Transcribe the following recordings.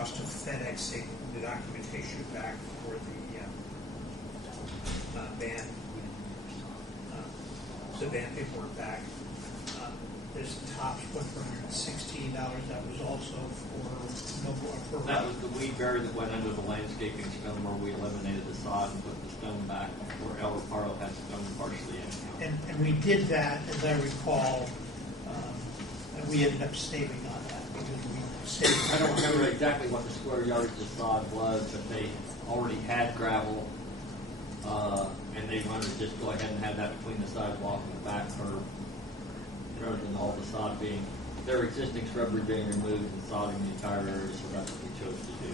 cost of FedExing the documentation back for the band paperwork back. There's tops went for $116. That was also for that was the weed barrier that went under the landscaping stone where we eliminated the sod and put the stone back where El Reparo had stone partially in. And we did that, as I recall, and we ended up saving on that because we saved. I don't remember exactly what the square yardage of sod was, but they already had gravel, and they wanted to just go ahead and have that between the sidewalk and the back curb, rather than all the sod being, their existing shrubbery being removed and sodding the entire area, so that's what we chose to do.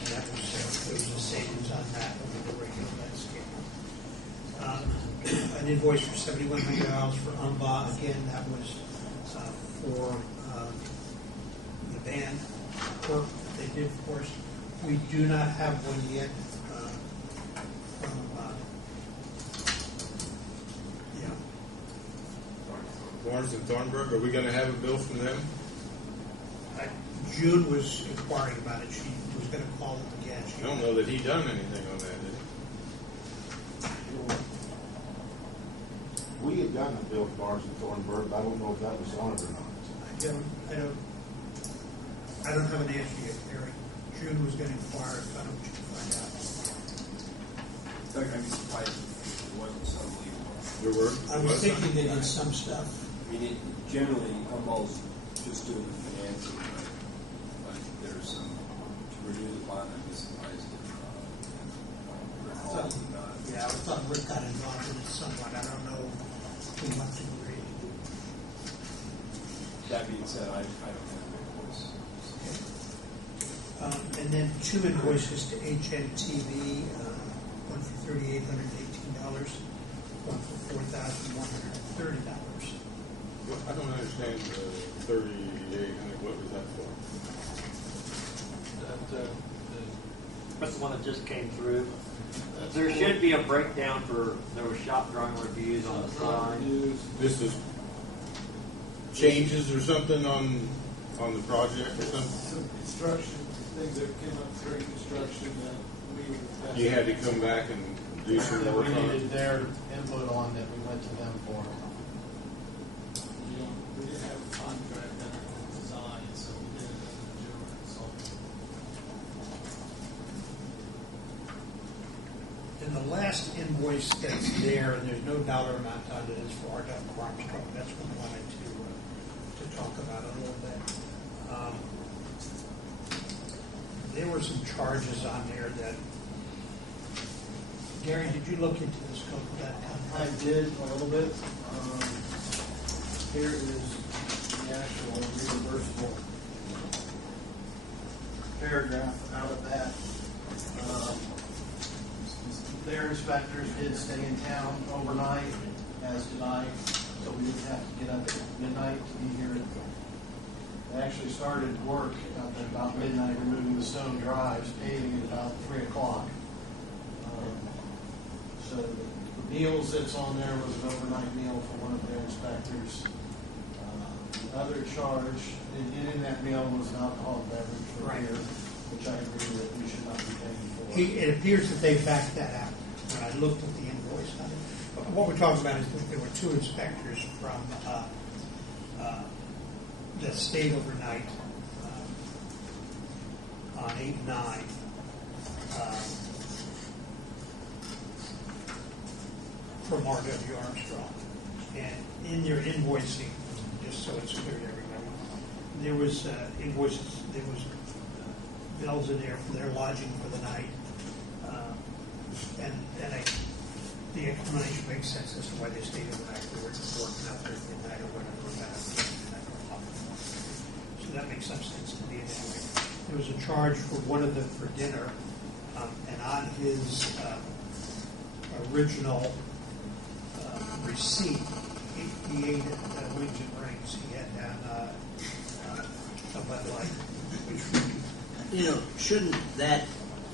And that was, there was a savings on that over the regular landscape. An invoice for $7,100 for UMBA. Again, that was for the band work that they did for us. We do not have one yet from Barnes and Thornburg, are we going to have a bill from them? June was inquiring about it. She was going to call them again. I don't know that he done anything on that, did he? We had gotten a bill from Barnes and Thornburg. I don't know if that was on it or not. I don't have an answer yet, Gary. June was going to inquire. If I don't find out. I'd be surprised if it wasn't some legal. There were? I was thinking they did some stuff. I mean, generally, Humboldt's just doing the financing, but there's some, to renew the bond, I'd be surprised if Yeah, I thought Rick got involved in it somewhat. I don't know too much degree. That being said, I don't have an invoice. Okay. And then 2 invoices to HNTV, one for $3,818, one for $4,130. Well, I don't understand the 3,800. What was that for? That's the one that just came through. There should be a breakdown for, there was shop drawing reviews on the side. This is changes or something on the project or something? Some construction, things that came up during construction that we You had to come back and do some that work we on needed it? their input on that we went to them for. We didn't have a contract that was designed, so we did it as a general consultant. And the last invoice that's there, and there's no dollar amount on it, is for R.W. Armstrong. That's what I wanted to talk about a little bit. There were some charges on there that, Gary, did you look into the scope of that I contract? did a little bit. Here is the actual reimbursable paragraph out of that. Their inspectors did stay in town overnight, as did I, so we didn't have to get up at midnight to be here. They actually started work up at about midnight, removing the stone drives, paving at about 3 o'clock. So the meals that's on there was an overnight meal for one of their inspectors. The other charge in that meal was an alcohol beverage for Right. beer, which I agree that we should not be paying for. It appears that they backed that out when I looked at the invoice on it. But what we're talking about is that there were 2 inspectors from that stayed overnight on 8/9. From R.W. Armstrong. And in their invoicing, just so it's clear to everybody, there was invoices, there was bills in there for their lodging for the night. The explanation makes sense as to why they stayed overnight. They were working out there midnight or whatever. So that makes some sense to me anyway. There was a charge for one of them for dinner, and on his original receipt, he ate at Wings and Rings. He had down a Bud Light, which shouldn't that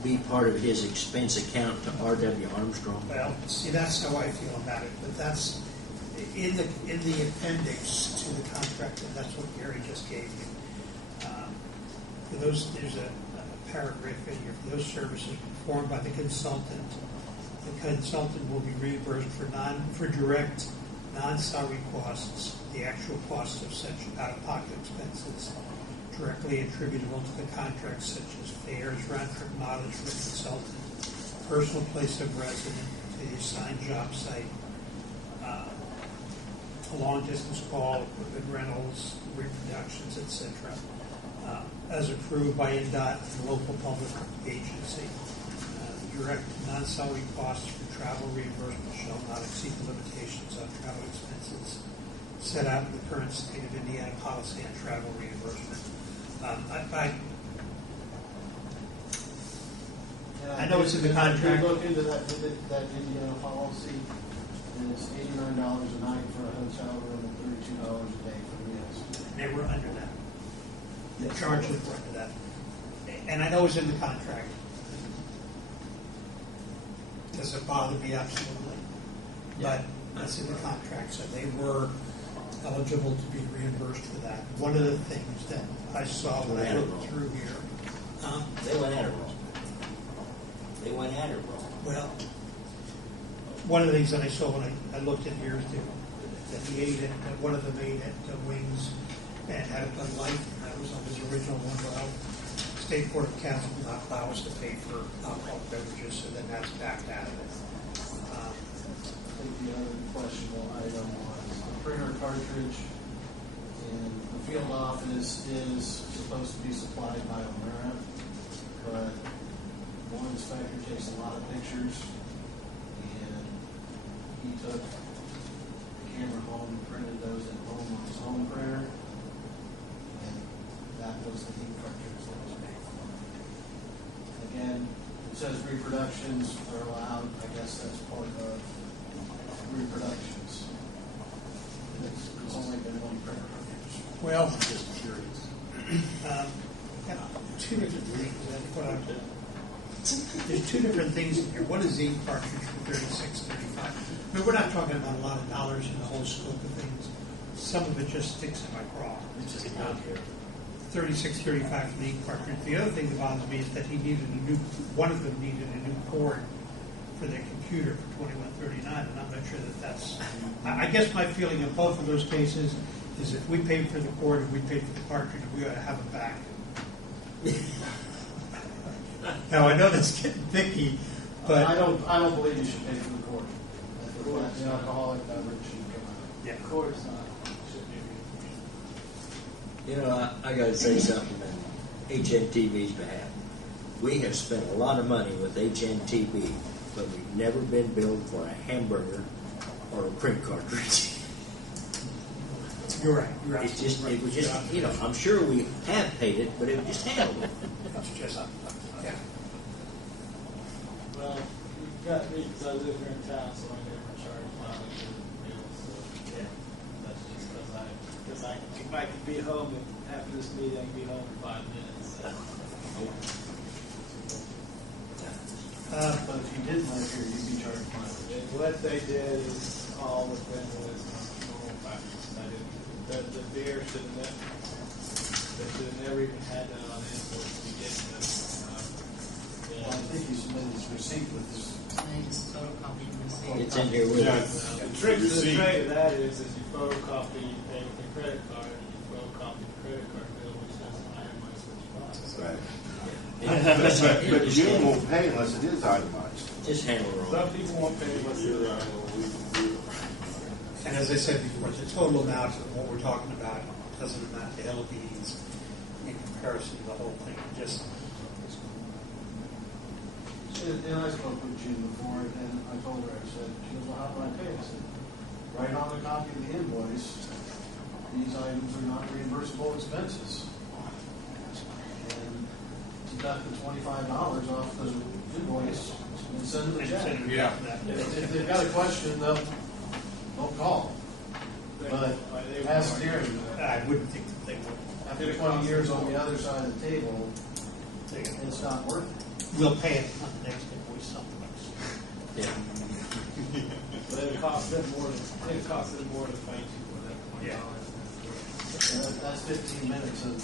be part of his expense account to R.W. Armstrong? well, see, that's how I feel about it. But that's in the appendix to the contract, and that's what Gary just gave you. for those, there's a paragraph in here, for those services performed by the consultant will be reimbursed for direct, non-salary costs, the actual costs of such out-of-pocket expenses directly attributable to the contract, such as fares, round-trip mileage for the consultant, personal place of residence to the assigned job site, a long-distance call, equipment rentals, reproductions, etc., as approved by NDOT and local public agency. Direct non-salary costs for travel reimbursement shall not exceed the limitations on travel expenses set out in the current state of Indiana policy on travel reimbursement. I know it's in the contract. If you look into that Indiana policy, and it's $89 a night for a hotel room and $32 a day for meals. They were under that. The charges were under that. And I know it's in the contract. Doesn't bother me absolutely. But that's in the contract, so they were eligible to be reimbursed for that. One of the things that I saw when I looked through here, They went at it wrong. They went at it wrong. well, one of the things that I saw when I looked at here is that he ate at, one of them ate at Wings and had a Bud Light, and that was on his original one. Well, State Board of Council will not allow us to pay for alcoholic beverages, so then that's backed out of it. I think the other questionable item was the printer cartridge, and the field office is supposed to be supplied by Omera, but one inspector takes a lot of pictures, and he took the camera home and printed those at home on his home printer, and that was the ink cartridge that was paid for. Again, it says reproductions are allowed, I guess that's part of reproductions. It's only been one printer cartridge. Well, I'm just curious. two different things. That's what I'm. There's two different things in here. One is the ink cartridge for $36.35. I mean, we're not talking about a lot of dollars in the whole scope of things. Some of it just sticks in my craw. It's just not here. $36.35 for the ink cartridge. The other thing that bothers me is that he needed a new. One of them needed a new cord for their computer for $21.39, and I'm not sure that that's. I guess my feeling in both of those cases is if we paid for the cord and we paid for the cartridge, we ought to have it back. Now I know that's getting picky, but I don't believe you should pay for the cord. The alcoholic beverage should come out. yeah, Of course not. You know, I got to say something on HNTV's behalf. We have spent a lot of money with HNTV, but we've never been billed for a hamburger or a print cartridge. you're right. You're It's absolutely just, right. it was just, you know, I'm sure we have paid it, but it was just handled. It's just, yeah. Well, you've got me because I live here in town, so I never charge mileage or meals. So yeah, that's just because if I could be home after this meeting, I can be home in 5 minutes. So. But if you didn't live here, you'd be charged mileage. And what they did is all within was normal practice. I didn't. The beer should have never even had that on invoice to begin with. Well, I think you submitted his receipt with this. I just photocopied the receipt. It's in here with Yeah, it. The trick to the receipt. trade of that is you photocopy, you pay with your credit card, and you photocopy the credit card bill, which doesn't itemize what you buy. So But June won't pay unless it is itemized. Just handle it some wrong. people won't pay unless they're And as I said before, the total amount of what we're talking about doesn't amount to LDs in comparison to the whole thing. Just And I spoke with June before, and I told her, I said, she goes, well, how do I pay? I said, write on a copy of the invoice, these items are not reimbursable expenses. And deduct the $25 off the invoice and send them a check. Yeah. If they've got a question, they'll call. But ask Gary, I wouldn't think that they would. after 20 years on the other side of the table, They- it's not worth it. We'll pay it on the next invoice someplace. Yeah. But it costs them more to pay you for that $20. Yeah. That's 15 minutes of